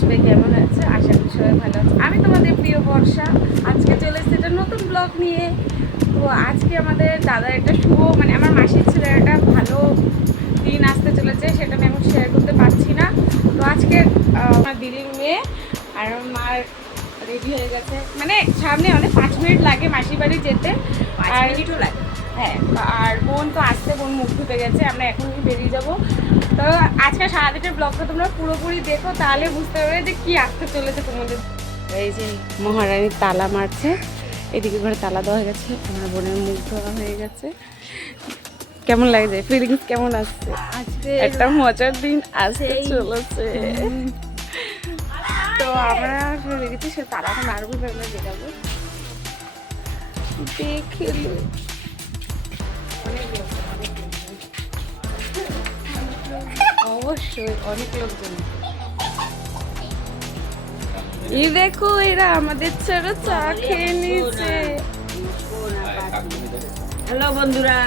সবাই কেমন আছে? আশা করি সবাই ভালো আছে। আমি তোমাদের প্রিয় বর্ষা। আজকে চলে এসেছি একটা নতুন ব্লগ নিয়ে। তো আজকে আমাদের দাদার একটা শুভ, মানে আমার মাসির ছেলের একটা ভালো দিন আসতে চলেছে, সেটা আমি এখন শেয়ার করতে পারছি না। তো আজকে আমার দিদির মেয়ে আর আমার মার রেডি হয়ে গেছে, মানে সামনে অনেক 5 মিনিট লাগে মাসির বাড়ি যেতে। 5 মিনিটও লাগে। হ্যাঁ, আর বোন তো আসতে, বোন মুখ ধুতে গেছে, আমরা এখনই বেরিয়ে যাব। তো আজকে সারাদিনের ব্লগটা তোমরা পুরোপুরি দেখো, তাহলে বুঝতে পারবে যে কি আসতে চলেছে তোমাদের। এই যে মহারানীর তালা মারছে, এদিকে ঘরে তালা দেওয়া হয়ে গেছে, আমার বোনের মুখ ধোয়া হয়ে গেছে। কেমন লাগছে, ফিলিংস কেমন আসছে? আজকে একটা মজার দিন আসতে চলেছে। তো আমরা দেখেছি সে তারা এখন আরবি আমরা বেরাবো দেখে। অবশ্যই অনেক লোকজন। এই দেখো, এরা আমাদের ছাড়া চা খেয়ে নিয়েছে। হ্যালো বন্ধুরা,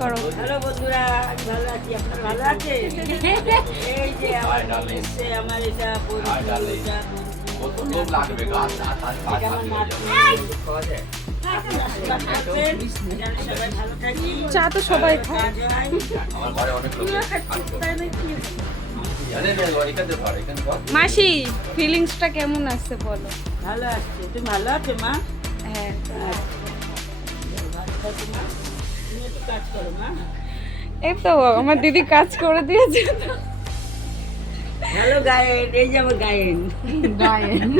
করো। হ্যালো বন্ধুরা, আমি ভালো আছি, আপনারা ভালো আছে? এই যে আমার বোন এসছে, আমার এটা চা তো সবাই খায়। মাসি, ফিলিংসটা কেমন আসছে বলো? ভালো আসছে। তুমি ভালো আছো মা? হ্যাঁ, তুমি একটু কাজ করো মা। এই তো আমার দিদি কাজ করে দিয়েছে। হ্যালো গায়েন, এই যে আমার গায়েন। গায়েন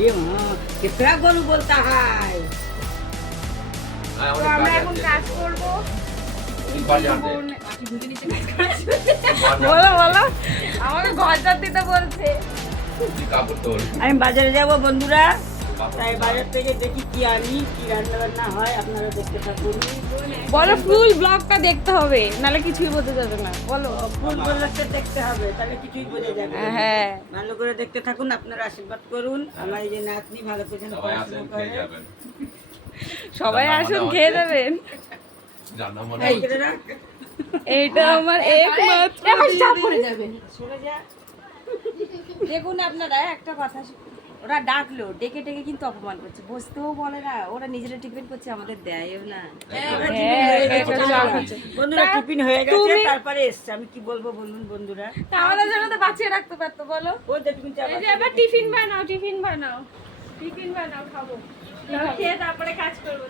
ये कितना गोलू बोलता है। তো আমরা এখন কাজ করব। বলো বলো, আমাকে ঘর জাত দিতে বলছে। আমি বাজারে যাব বন্ধুরা, তাই বাজার থেকে দেখি কি আনি, কি রান্না বান্না হয়, আপনারা দেখতে থাকুন। বলো, ফুল ব্লগটা দেখতে হবে, নাহলে কিছুই বোঝা যাবে না। বলো। ফুল বলতে দেখতে হবে, তাহলে কিছুই বোঝা যাবে না। হ্যাঁ, ভালো করে দেখতে থাকুন, আপনারা আশীর্বাদ করুন। আমার এই যে নাতনি ভালো করে যেন পড়াশোনা করে। সবাই আসুন, খেয়ে যাবেন। এই ছেলেরা, এইটা আমার একমাত্র দিদি। সরে যা। দেখুন আপনারা একটা কথা, ওরা ডাকলো, ডেকে ডেকে কিন্তু অপমান করছে, বসতেও বলে না, ওরা নিজেরা টিফিন করছে, আমাদের দেয়ও না। বন্ধুরা টিফিন হয়ে গেছে, তারপরে এসছে, আমি কি বলবো বলুন বন্ধুরা। আমাদের জন্য তো বাঁচিয়ে রাখতে পারতো, বলো। ওই যে টিফিন এই যে এবার টিফিন বানাও, টিফিন বানাও, টিফিন বানাও, খাবো। খেয়ে তারপরে কাজ করবো।